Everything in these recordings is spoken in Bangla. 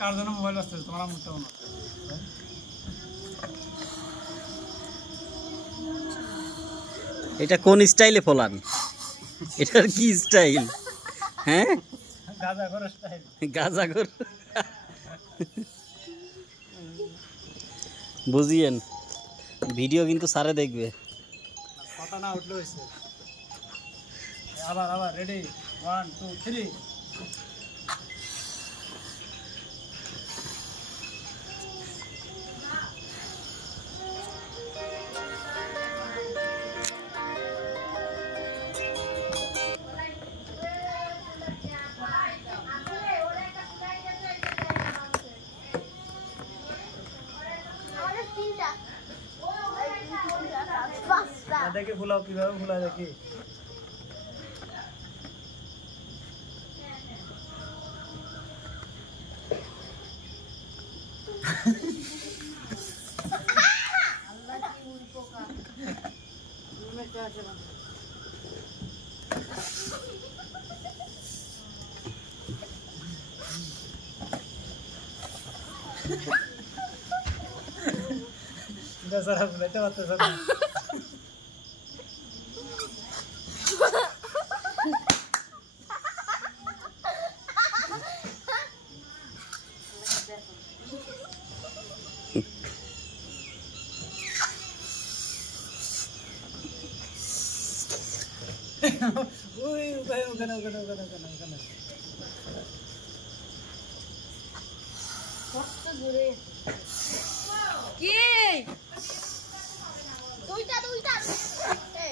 কার জন্য মোবাইল আসছে তোমার মুখটা না এটা কোন স্টাইলে ফলান এটার কি স্টাইল হ্যাঁ গাজাঘর স্টাইল গাজাঘর বুঝিয়েন ভিডিও কিন্তু সারে দেখবে কথা না উঠলো হইছে আবার আবার রেডি 1 2 3 দেখে ফুলাও কিভাবে ফুলায় দেখি বেচারা ফুলাইতে পারতেছে না উই ওখানে কষ্ট দূরে কি দুইটা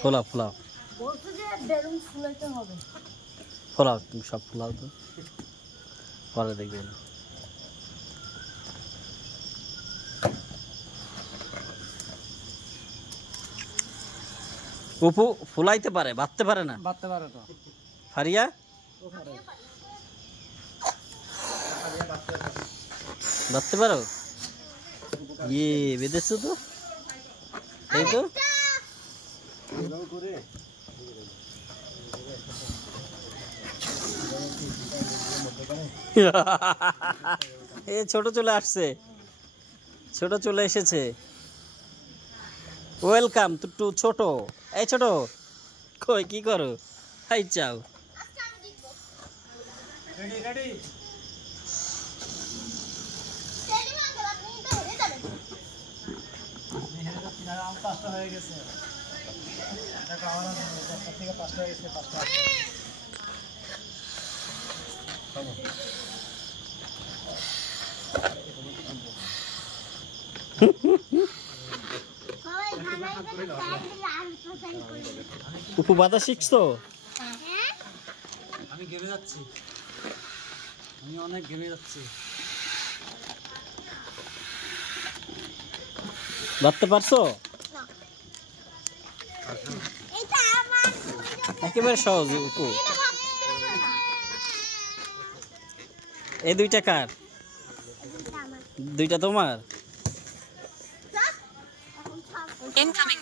ফোলাও বলছো যে বেলুন ফুলাইতে হবে ফোলাও তুমি সব ফোলাও তো পরে দেখবেন উপু ফুলাইতে পারে বাঁধতে পারে না বাঁধতে পারে তো ফারিয়া বাঁধতে পারো ইয়ে বেঁধেছো তো তাই তো এ ছোট চলে আসছে ছোট চলে এসেছে ওয়েলকাম টু ছোট এই ছোট কই কি করো হাই চাও রেডি রেডি আম পাঁচটা হয়ে গেছে দেখো আমার থেকে পাঁচটা হয়ে গেছে পাঁচটা উপু বাধা শিখছো আমি ঘেমে যাচ্ছি আমি অনেক ঘেমে যাচ্ছি বাঁধতে পারছো একেবারে সহজ উপু এই দুইটা কার দুইটা তোমার ইনকামিং